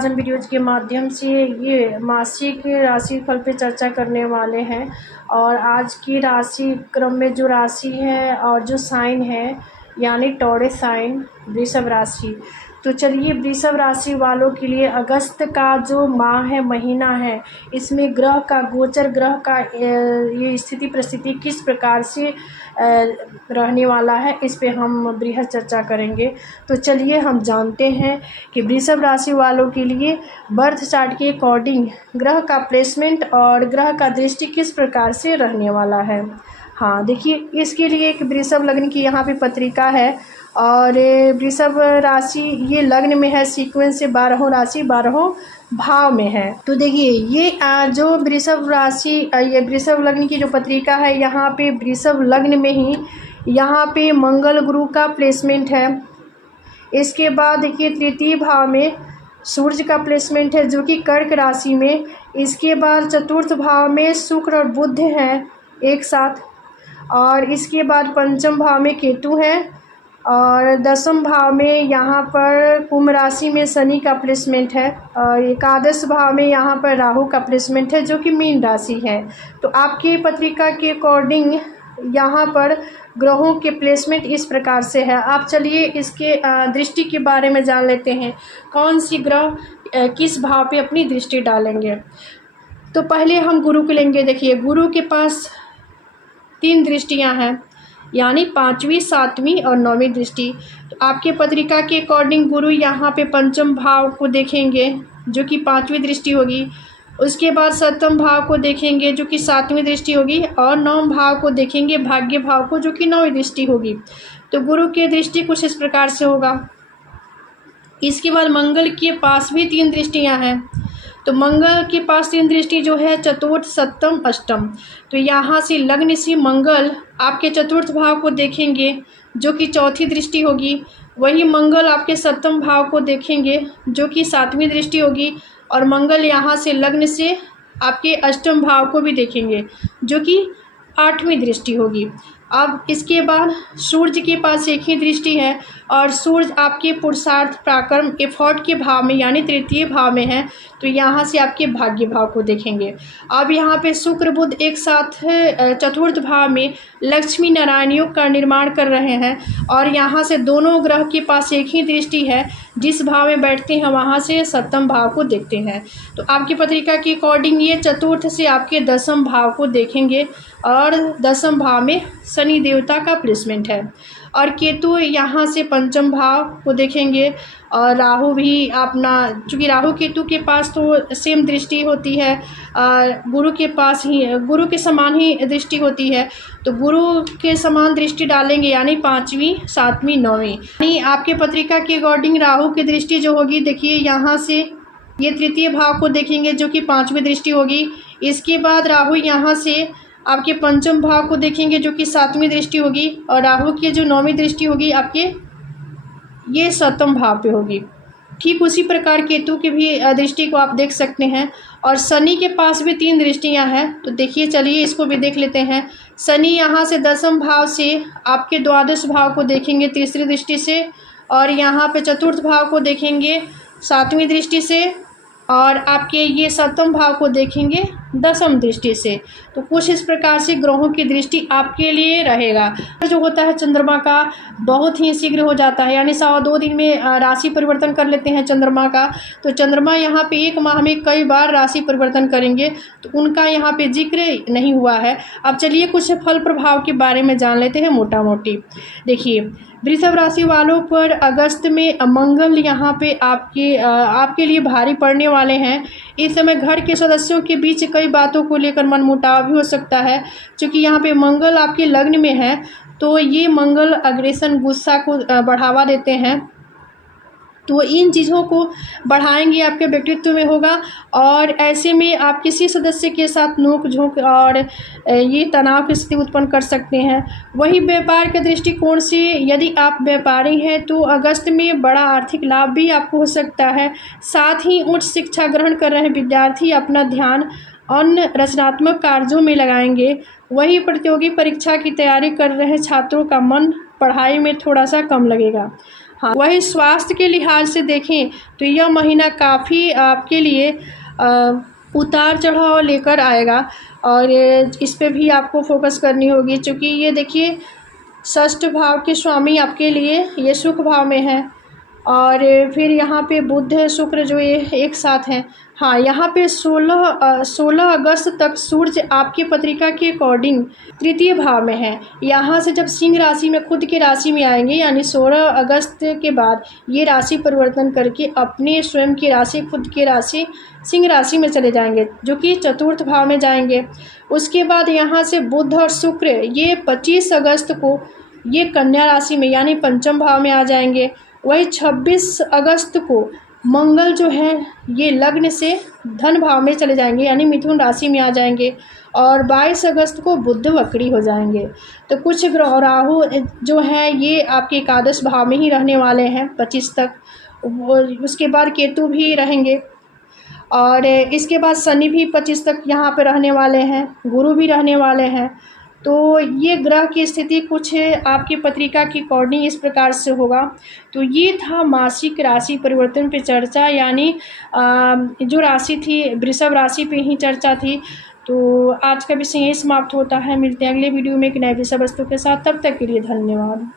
आज हम वीडियोज के माध्यम से ये मासिक राशिफल पे चर्चा करने वाले हैं। और आज की राशि क्रम में जो राशि है और जो साइन है यानी टॉरस साइन वृषभ राशि। तो चलिए वृषभ राशि वालों के लिए अगस्त का जो माह है, महीना है, इसमें ग्रह का गोचर, ग्रह का ये स्थिति परिस्थिति किस प्रकार से रहने वाला है, इस पे हम बृहद चर्चा करेंगे। तो चलिए हम जानते हैं कि वृषभ राशि वालों के लिए बर्थ चार्ट के अकॉर्डिंग ग्रह का प्लेसमेंट और ग्रह का दृष्टि किस प्रकार से रहने वाला है। हाँ देखिए, इसके लिए एक वृषभ लग्न की यहाँ पे पत्रिका है और वृषभ राशि ये लग्न में है, सीक्वेंस से 12 राशि 12 भाव में है। तो देखिए ये जो वृषभ राशि, ये वृषभ लग्न की जो पत्रिका है, यहाँ पे वृषभ लग्न में ही यहाँ पे मंगल गुरु का प्लेसमेंट है। इसके बाद देखिए तृतीय भाव में सूर्य का प्लेसमेंट है जो कि कर्क राशि में। इसके बाद चतुर्थ भाव में शुक्र और बुध हैं एक साथ, और इसके बाद पंचम भाव में केतु हैं, और दसम भाव में यहाँ पर कुंभ राशि में शनि का प्लेसमेंट है, और एकादश भाव में यहाँ पर राहु का प्लेसमेंट है जो कि मीन राशि है। तो आपकी पत्रिका के अकॉर्डिंग यहाँ पर ग्रहों के प्लेसमेंट इस प्रकार से है। आप चलिए इसके दृष्टि के बारे में जान लेते हैं, कौन सी ग्रह किस भाव पे अपनी दृष्टि डालेंगे। तो पहले हम गुरु को लेंगे। देखिए गुरु के पास 3 दृष्टियां हैं, यानी 5वीं, 7वीं और 9वीं दृष्टि। तो आपके पत्रिका के अकॉर्डिंग गुरु यहाँ पे पंचम भाव को देखेंगे जो कि 5वीं दृष्टि होगी। उसके बाद 7वें भाव को देखेंगे जो कि 7वीं दृष्टि होगी, और 9वें भाव को देखेंगे, भाग्य भाव को, जो कि 9वीं दृष्टि होगी। तो गुरु की दृष्टि कुछ इस प्रकार से होगा। इसके बाद मंगल के पास भी 3 दृष्टियां हैं। तो मंगल के पास 3 दृष्टि जो है चतुर्थ, सप्तम, अष्टम। तो यहाँ से लग्न से मंगल आपके चतुर्थ भाव को देखेंगे जो कि 4थी दृष्टि होगी। वही मंगल आपके 7वें भाव को देखेंगे जो कि 7वीं दृष्टि होगी, और मंगल यहाँ से लग्न से आपके अष्टम भाव को भी देखेंगे जो कि 8वीं दृष्टि होगी। अब इसके बाद सूर्य के पास एक ही दृष्टि है, और सूर्य आपके पुरुषार्थ, पराक्रम, एफर्ट के भाव में यानी तृतीय भाव में है। तो यहाँ से आपके भाग्य भाव को देखेंगे। अब यहाँ पे शुक्र बुध एक साथ चतुर्थ भाव में लक्ष्मी नारायण योग का निर्माण कर रहे हैं, और यहाँ से दोनों ग्रह के पास एक ही दृष्टि है। जिस भाव में बैठते हैं वहाँ से 7वें भाव को देखते हैं। तो आपकी पत्रिका के अकॉर्डिंग ये चतुर्थ से आपके 10वें भाव को देखेंगे, और 10वें भाव में शनि देवता का प्लेसमेंट है। और केतु यहाँ से 5वें भाव को देखेंगे, और राहु भी अपना, चूँकि राहु केतु के पास तो सेम दृष्टि होती है, गुरु के पास ही, गुरु के समान ही दृष्टि होती है। तो गुरु के समान दृष्टि डालेंगे, यानी 5वीं, 7वीं, 9वीं। यानी आपके पत्रिका के अकॉर्डिंग राहु की दृष्टि जो होगी, देखिए यहाँ से ये तृतीय भाव को देखेंगे जो कि 5वीं दृष्टि होगी। इसके बाद राहु यहाँ से आपके 5वें भाव को देखेंगे जो कि 7वीं दृष्टि होगी, और राहु की जो 9वीं दृष्टि होगी आपके ये 7वें भाव पे होगी। ठीक उसी प्रकार केतु की भी दृष्टि को आप देख सकते हैं, और शनि के पास भी 3 दृष्टियां हैं। तो देखिए चलिए इसको भी देख लेते हैं। शनि यहाँ से 10वें भाव से आपके द्वादश भाव को देखेंगे तीसरी दृष्टि से, और यहाँ पे चतुर्थ भाव को देखेंगे 7वीं दृष्टि से, और आपके ये 7वें भाव को देखेंगे 10वें दृष्टि से। तो कुछ इस प्रकार से ग्रहों की दृष्टि आपके लिए रहेगा। जो होता है चंद्रमा का बहुत ही शीघ्र हो जाता है, यानी 2.25 दिन में राशि परिवर्तन कर लेते हैं चंद्रमा का। तो चंद्रमा यहाँ पे 1 माह में कई बार राशि परिवर्तन करेंगे, तो उनका यहाँ पे जिक्र नहीं हुआ है। अब चलिए कुछ फल प्रभाव के बारे में जान लेते हैं मोटा मोटी। देखिए वृषभ राशि वालों पर अगस्त में मंगल यहाँ पे आपके लिए भारी पड़ने वाले हैं। इस समय घर के सदस्यों के बीच कई बातों को लेकर मनमुटाव भी हो सकता है, क्योंकि यहाँ पे मंगल आपके लग्न में है। तो ये मंगल अग्रेशन, गुस्सा को बढ़ावा देते हैं। तो इन चीज़ों को बढ़ाएंगे, आपके व्यक्तित्व में होगा, और ऐसे में आप किसी सदस्य के साथ नोक झोंक और ये तनाव की स्थिति उत्पन्न कर सकते हैं। वही व्यापार के दृष्टिकोण से यदि आप व्यापारी हैं तो अगस्त में बड़ा आर्थिक लाभ भी आपको हो सकता है। साथ ही उच्च शिक्षा ग्रहण कर रहे विद्यार्थी अपना ध्यान अन्य रचनात्मक कार्यों में लगाएंगे। वही प्रतियोगी परीक्षा की तैयारी कर रहे छात्रों का मन पढ़ाई में थोड़ा सा कम लगेगा। हाँ, वही स्वास्थ्य के लिहाज से देखें तो यह महीना काफ़ी आपके लिए उतार चढ़ाव लेकर आएगा, और इस पे भी आपको फोकस करनी होगी, क्योंकि ये देखिए षष्ठ भाव के स्वामी आपके लिए ये सुख भाव में है, और फिर यहाँ पे बुध शुक्र जो ये एक साथ हैं। हाँ, यहाँ पे 16 अगस्त तक सूर्य आपकी पत्रिका के अकॉर्डिंग तृतीय भाव में है। यहाँ से जब सिंह राशि में खुद की राशि में आएंगे, यानी 16 अगस्त के बाद ये राशि परिवर्तन करके अपने स्वयं की राशि, खुद की राशि सिंह राशि में चले जाएंगे, जो कि चतुर्थ भाव में जाएंगे। उसके बाद यहाँ से बुध और शुक्र ये 25 अगस्त को ये कन्या राशि में यानी पंचम भाव में आ जाएंगे। वही 26 अगस्त को मंगल जो है ये लग्न से धन भाव में चले जाएंगे, यानी मिथुन राशि में आ जाएंगे, और 22 अगस्त को बुध वक्री हो जाएंगे। तो कुछ ग्रह, राहु जो है ये आपके एकादश भाव में ही रहने वाले हैं 25 तक, उसके बाद केतु भी रहेंगे, और इसके बाद शनि भी 25 तक यहाँ पे रहने वाले हैं, गुरु भी रहने वाले हैं। तो ये ग्रह की स्थिति कुछ आपकी पत्रिका की अकॉर्डिंग इस प्रकार से होगा। तो ये था मासिक राशि परिवर्तन पे चर्चा, यानी जो राशि थी वृषभ राशि पे ही चर्चा थी। तो आज का विषय यही समाप्त होता है। मिलते हैं अगले वीडियो में एक नए विषय वस्तु के साथ। तब तक के लिए धन्यवाद।